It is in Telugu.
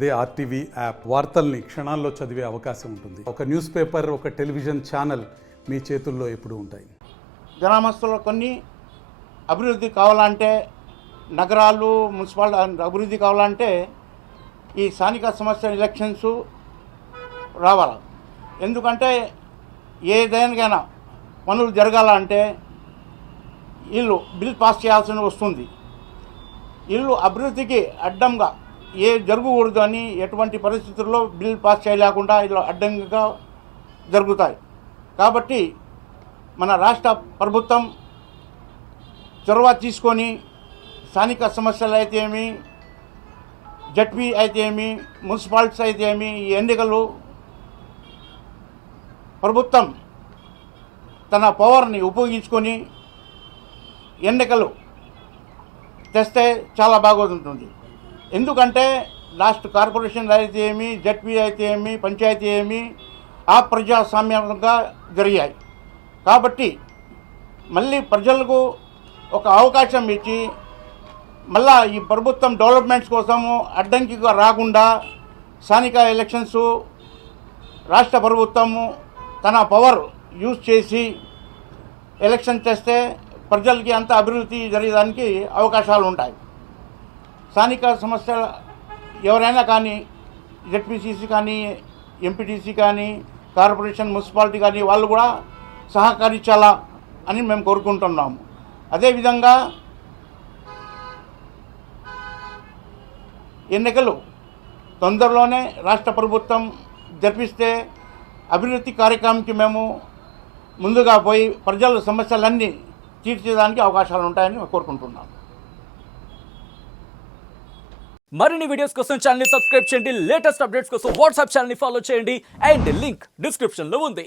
అదే ఆర్టీవీ యాప్ వార్తల్ని క్షణాల్లో చదివే అవకాశం ఉంటుంది. ఒక న్యూస్ పేపర్, ఒక టెలివిజన్ ఛానల్ మీ చేతుల్లో ఎప్పుడూ ఉంటాయి. గ్రామస్తులు కొన్ని అభివృద్ధి కావాలంటే, నగరాలు మున్సిపాలిటీ అభివృద్ధి కావాలంటే ఈ స్థానిక సంస్థల ఎలక్షన్స్ రావాలి. ఎందుకంటే ఏదైనా పనులు జరగాలంటే వీళ్ళు బిల్ పాస్ చేయాల్సి వస్తుంది. వీళ్ళు అభివృద్ధికి అడ్డంగా జరగకూడదు అని ఎటువంటి పరిస్థితుల్లో బిల్ పాస్ చేయలేకుండా ఇలా అడ్డంగా జరుగుతాయి. కాబట్టి మన రాష్ట్ర ప్రభుత్వం చొరవ తీసుకొని స్థానిక సమస్యలు అయితే ఏమి, జడ్పీ అయితే ఏమి, మున్సిపాలిటీస్ అయితే ఏమి, ఈ ఎన్నికలు ప్రభుత్వం తన పవర్ని ఉపయోగించుకొని ఎన్నికలు తెస్తే చాలా బాగుంటుంది. ఎందుకంటే లాస్ట్ కార్పొరేషన్ అయితే ఏమి, జడ్పీ అయితే ఏమి, పంచాయతీ ఏమి అప్రజాస్వామ్యంగా జరిగాయి. కాబట్టి మళ్ళీ ప్రజలకు ఒక అవకాశం ఇచ్చి మళ్ళా ఈ ప్రభుత్వం డెవలప్మెంట్స్ కోసము అడ్డంకిగా రాకుండా స్థానిక ఎలక్షన్స్ రాష్ట్ర ప్రభుత్వము తన పవర్ యూజ్ చేసి ఎలక్షన్ చేస్తే ప్రజలకి అంత అభివృద్ధి జరిగేదానికి అవకాశాలు ఉంటాయి. స్థానిక సమస్య ఎవరైనా కానీ, జెడ్పీసీసీ కానీ, ఎంపీటీసీ కానీ, కార్పొరేషన్, మున్సిపాలిటీ కానీ వాళ్ళు కూడా సహకరించాలా అని మేము కోరుకుంటున్నాము. అదేవిధంగా ఎన్నికలు తొందరలోనే రాష్ట్ర ప్రభుత్వం జరిపిస్తే అభివృద్ధి కార్యక్రమంకి మేము ముందుగా పోయి ప్రజల సమస్యలన్నీ తీర్చేదానికి అవకాశాలు ఉంటాయని కోరుకుంటున్నాము. మరిన్ని వీడియోస్ కోసం ఛానల్ ని సబ్స్క్రైబ్ చేయండి. లేటెస్ట్ అప్డేట్స్ కోసం వాట్సాప్ ఛానల్ ని ఫాలో చేయండి. అండ్ లింక్ డిస్క్రిప్షన్ లో ఉంది.